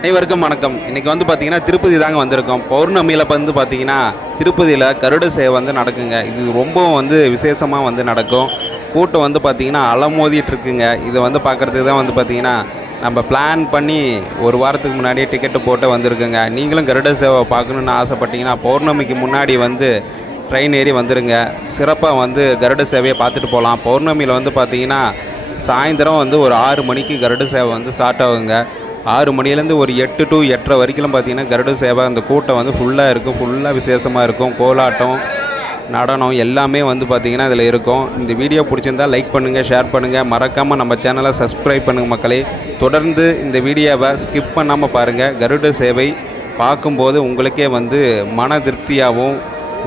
அனைவருக்கும் வணக்கம். இன்றைக்கி வந்து பார்த்திங்கன்னா திருப்பதி தாங்க வந்திருக்கோம். பௌர்ணமியில் வந்து பார்த்திங்கன்னா திருப்பதியில் கருட சேவை வந்து நடக்குங்க. இது ரொம்பவும் வந்து விசேஷமாக வந்து நடக்கும். கூட்டம் வந்து பார்த்திங்கன்னா அலமோதிட்டுருக்குங்க. இதை வந்து பார்க்குறதுக்கு தான் வந்து பார்த்திங்கன்னா நம்ம பிளான் பண்ணி ஒரு வாரத்துக்கு முன்னாடியே டிக்கெட்டு போட்டு வந்திருக்குங்க. நீங்களும் கருட சேவை பார்க்கணுன்னு ஆசைப்பட்டீங்கன்னா பௌர்ணமிக்கு முன்னாடி வந்து ட்ரெயின் ஏறி வந்துடுங்க. சிறப்பாக வந்து கருட சேவையை பார்த்துட்டு போகலாம். பௌர்ணமியில் வந்து பார்த்திங்கன்னா சாயந்தரம் வந்து ஒரு 6 மணிக்கு கருட சேவை வந்து ஸ்டார்ட் ஆகுங்க. 6 மணிலேருந்து ஒரு 8 to 8:30 வரைக்கும் பார்த்திங்கன்னா கருட சேவை அந்த கூட்டம் வந்து ஃபுல்லாக இருக்கும். ஃபுல்லாக விசேஷமாக இருக்கும். கோலாட்டம், நடனம் எல்லாமே வந்து பார்த்திங்கன்னா இதில் இருக்கும். இந்த வீடியோ பிடிச்சிருந்தால் லைக் பண்ணுங்கள், ஷேர் பண்ணுங்கள். மறக்காமல் நம்ம சேனலை சப்ஸ்கிரைப் பண்ணுங்கள் மக்களே. தொடர்ந்து இந்த வீடியோவை ஸ்கிப் பண்ணாமல் பாருங்கள். கருட சேவை பார்க்கும்போது உங்களுக்கே வந்து மன திருப்தியாகவும்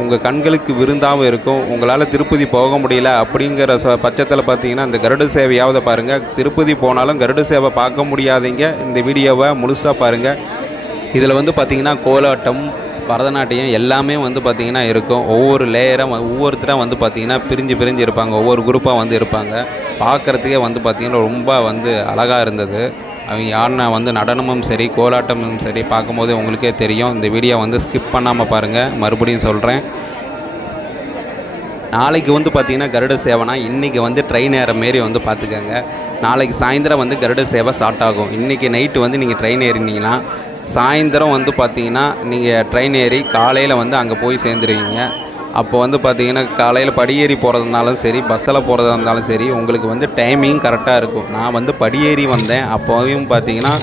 உங்கள் கண்களுக்கு விருந்தாகவும் இருக்கும். உங்களால் திருப்பதி போக முடியல அப்படிங்கிற பட்சத்தில் பார்த்தீங்கன்னா இந்த கருட சேவையாவது பாருங்கள். திருப்பதி போனாலும் கருட சேவை பார்க்க முடியாதீங்க, இந்த வீடியோவை முழுசாக பாருங்கள். இதில் வந்து பார்த்திங்கன்னா கோலாட்டம், பரதநாட்டியம் எல்லாமே வந்து பார்த்திங்கன்னா இருக்கும். ஒவ்வொரு லேயராக ஒவ்வொருத்தராக வந்து பார்த்திங்கன்னா பிரிஞ்சு இருப்பாங்க. ஒவ்வொரு குரூப்பாக வந்து இருப்பாங்க. பார்க்குறதுக்கே வந்து பார்த்திங்கன்னா ரொம்ப வந்து அழகாக இருந்தது. அவங்க யாருன்னா வந்து நடனமும் சரி கோலாட்டமும் சரி பார்க்கும்போது உங்களுக்கே தெரியும். இந்த வீடியோ வந்து ஸ்கிப் பண்ணாமல் பாருங்கள். மறுபடியும் சொல்கிறேன், நாளைக்கு வந்து பார்த்திங்கன்னா கருட சேவைனா இன்றைக்கி வந்து ட்ரெயின் ஏற மாரி வந்து பார்த்துக்கோங்க. நாளைக்கு சாயந்தரம் வந்து கருட சேவை ஸ்டார்ட் ஆகும். இன்றைக்கி நைட்டு வந்து நீங்கள் ட்ரெயின் ஏறினீங்கன்னா சாயந்தரம் வந்து பார்த்திங்கன்னா நீங்கள் ட்ரெயின் ஏறி காலையில் வந்து அங்கே போய் சேர்ந்துருவீங்க. அப்போ வந்து பார்த்திங்கன்னா காலையில் படியேறி போகிறதா இருந்தாலும் சரி, பஸ்ஸில் போகிறதா இருந்தாலும் சரி, உங்களுக்கு வந்து டைமிங் கரெக்டாக இருக்கும். நான் வந்து படியேறி வந்தேன். அப்போவும் பார்த்திங்கன்னா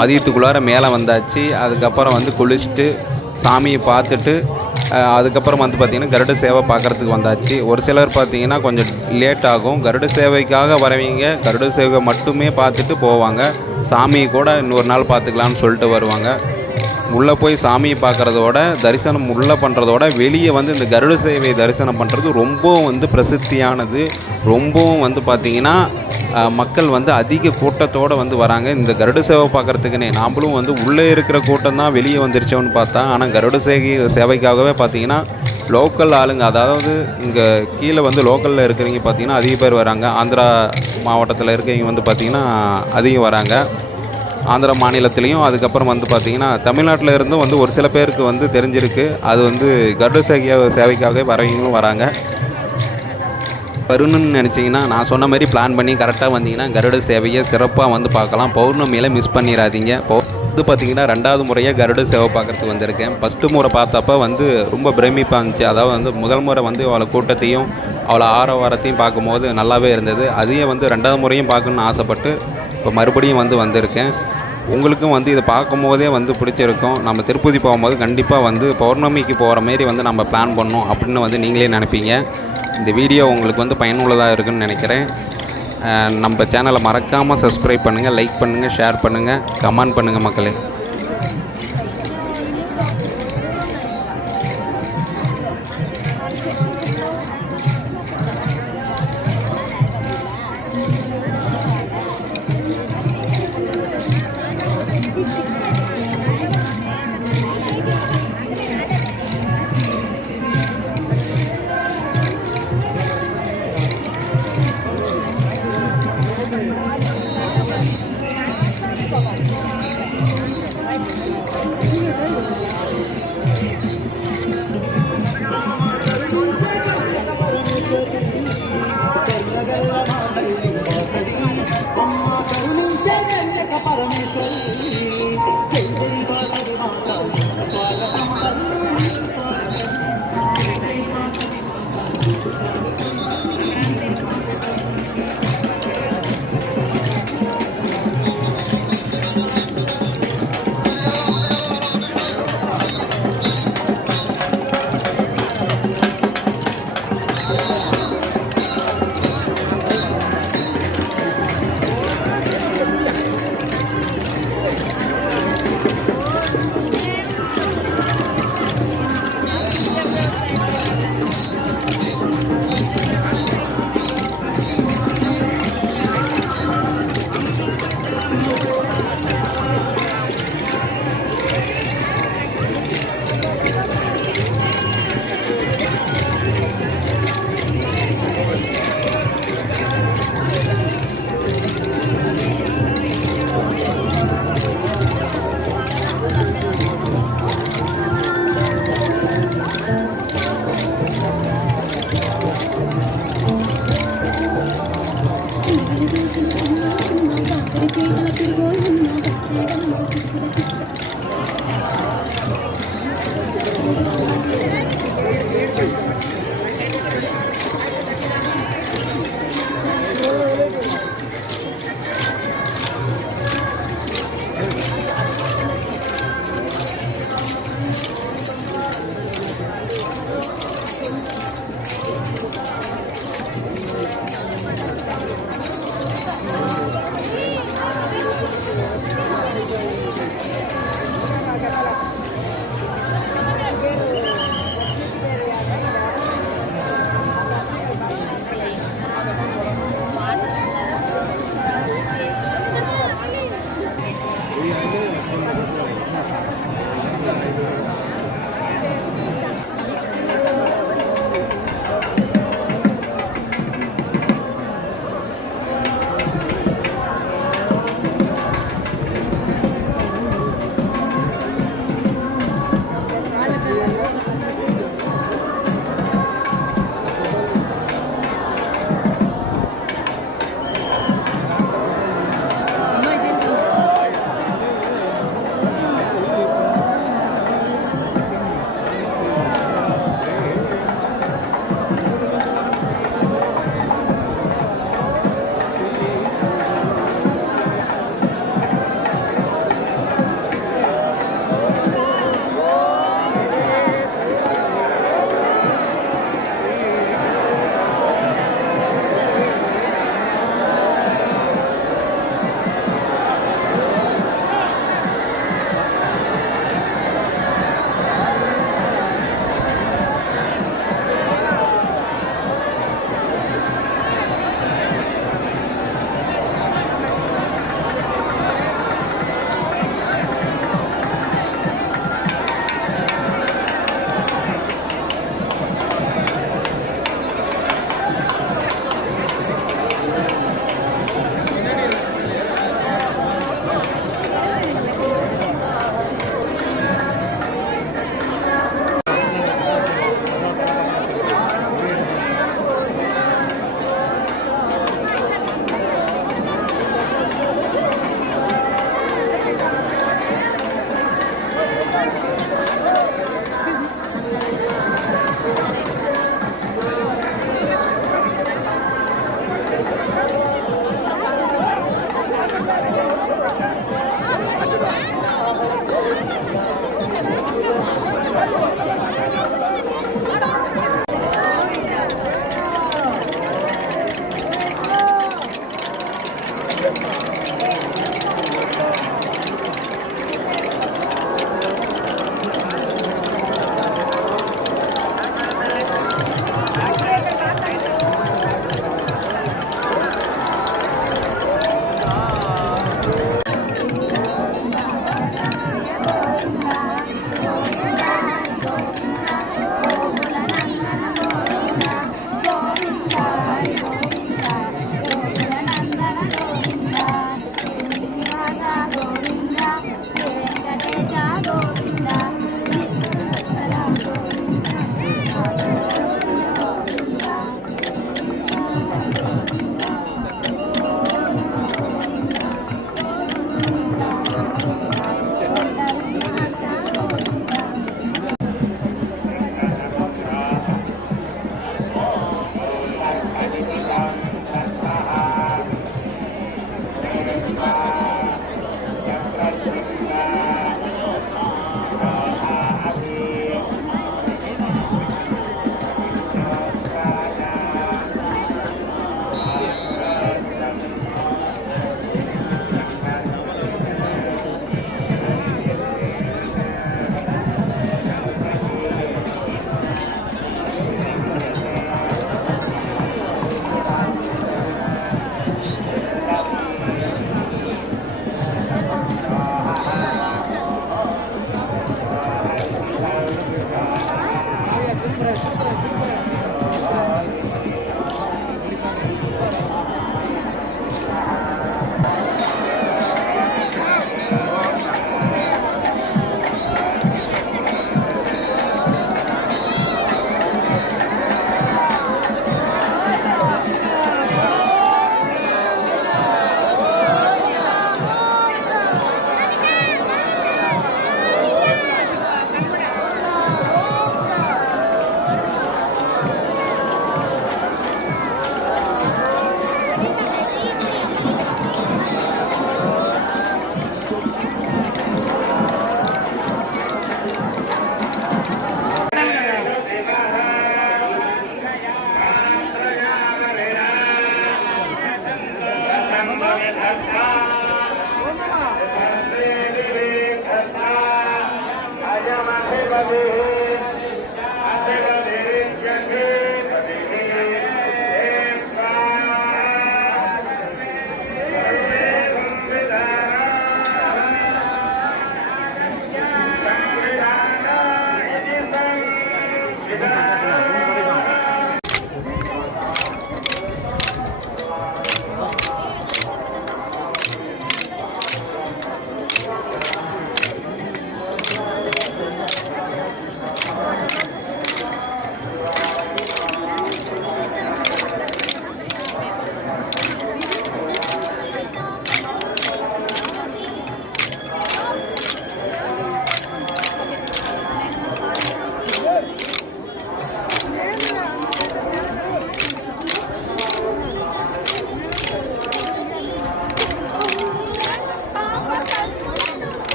மதியத்துக்குள்ளார மேலே வந்தாச்சு. அதுக்கப்புறம் வந்து குளிச்சுட்டு சாமியை பார்த்துட்டு அதுக்கப்புறம் வந்து பார்த்திங்கன்னா கருட சேவை பார்க்குறதுக்கு வந்தாச்சு. ஒரு சிலர் பார்த்திங்கன்னா கொஞ்சம் லேட் ஆகும். கருட சேவைக்காக வரவங்க கருட சேவை மட்டுமே பார்த்துட்டு போவாங்க. சாமியை கூட இன்னொரு நாள் பார்த்துக்கலான்னு சொல்லிட்டு வருவாங்க. உள்ளே போய் சாமியை பார்க்குறதோட தரிசனம் உள்ளே பண்ணுறதோட வெளியே வந்து இந்த கருட சேவை தரிசனம் பண்ணுறது ரொம்பவும் வந்து பிரசித்தியானது. ரொம்பவும் வந்து பார்த்திங்கன்னா மக்கள் வந்து அதிக கூட்டத்தோடு வந்து வராங்க இந்த கருட சேவை பார்க்குறதுக்குனே. நாம்ளும் வந்து உள்ளே இருக்கிற கூட்டம் தான் வெளியே வந்துருச்சோன்னு பார்த்தா, ஆனால் கருட சேவைக்காகவே பார்த்திங்கன்னா லோக்கல் ஆளுங்க, அதாவது இங்கே கீழே வந்து லோக்கலில் இருக்கிறவங்க பார்த்திங்கன்னா அதிக பேர் வராங்க. ஆந்திரா மாவட்டத்தில் இருக்கிறவங்க வந்து பார்த்திங்கன்னா அதிகம் வராங்க. ஆந்திரா மாநிலத்திலையும் அதுக்கப்புறம் வந்து பார்த்திங்கன்னா தமிழ்நாட்டில் இருந்தும் வந்து ஒரு சில பேருக்கு வந்து தெரிஞ்சிருக்கு. அது வந்து கருட சேவைக்காகவே வரவங்களும் வராங்க. வரணும்னு நினச்சிங்கன்னா நான் சொன்ன மாதிரி பிளான் பண்ணி கரெக்டாக வந்தீங்கன்னா கருட சேவையை சிறப்பாக வந்து பார்க்கலாம். பௌர்ணமியில் மிஸ் பண்ணிடாதீங்க. வந்து பார்த்திங்கன்னா 2வது முறையாக கருட சேவை பார்க்குறதுக்கு வந்திருக்கேன். ஃபஸ்ட்டு முறை பார்த்தப்ப வந்து ரொம்ப பிரமிப்பாக இருந்துச்சு. அதாவது வந்து முதல் முறை வந்து அவளை கூட்டத்தையும் அவளை ஆரவாரத்தையும் பார்க்கும்போது நல்லாவே இருந்தது. அதையும் வந்து 2வது முறையும் பார்க்கணுன்னு ஆசைப்பட்டு இப்போ மறுபடியும் வந்து வந்திருக்கேன். உங்களுக்கும் வந்து இதை பார்க்கும் போதே வந்து பிடிச்சிருக்கும். நம்ம திருப்பதி போகும்போது கண்டிப்பாக வந்து பௌர்ணமிக்கு போகிற மாரி வந்து நம்ம பிளான் பண்ணோம் அப்படின்னு வந்து நீங்களே நினைப்பீங்க. இந்த வீடியோ உங்களுக்கு வந்து பயனுள்ளதாக இருக்குதுன்னு நினைக்கிறேன். நம்ம சேனலை மறக்காமல் சப்ஸ்கிரைப் பண்ணுங்கள், லைக் பண்ணுங்கள், ஷேர் பண்ணுங்கள், கமெண்ட் பண்ணுங்கள் மக்களே.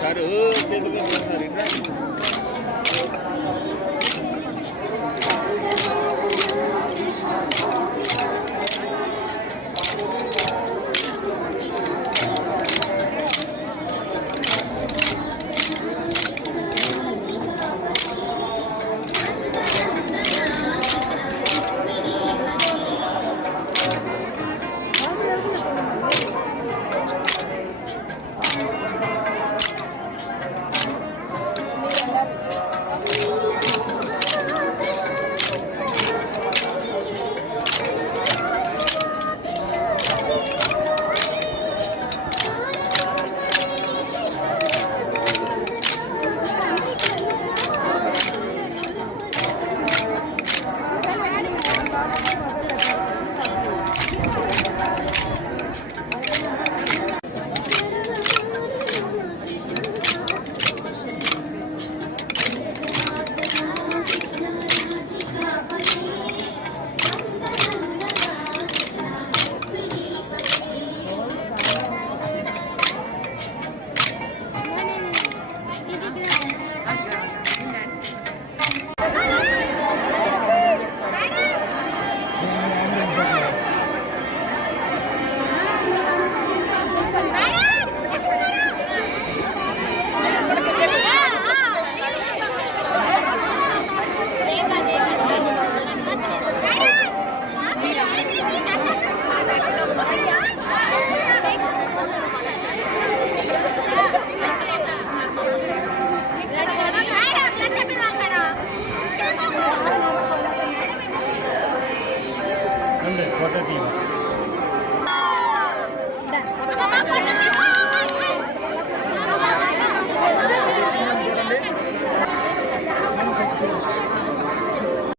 సార్ చేతులు సార్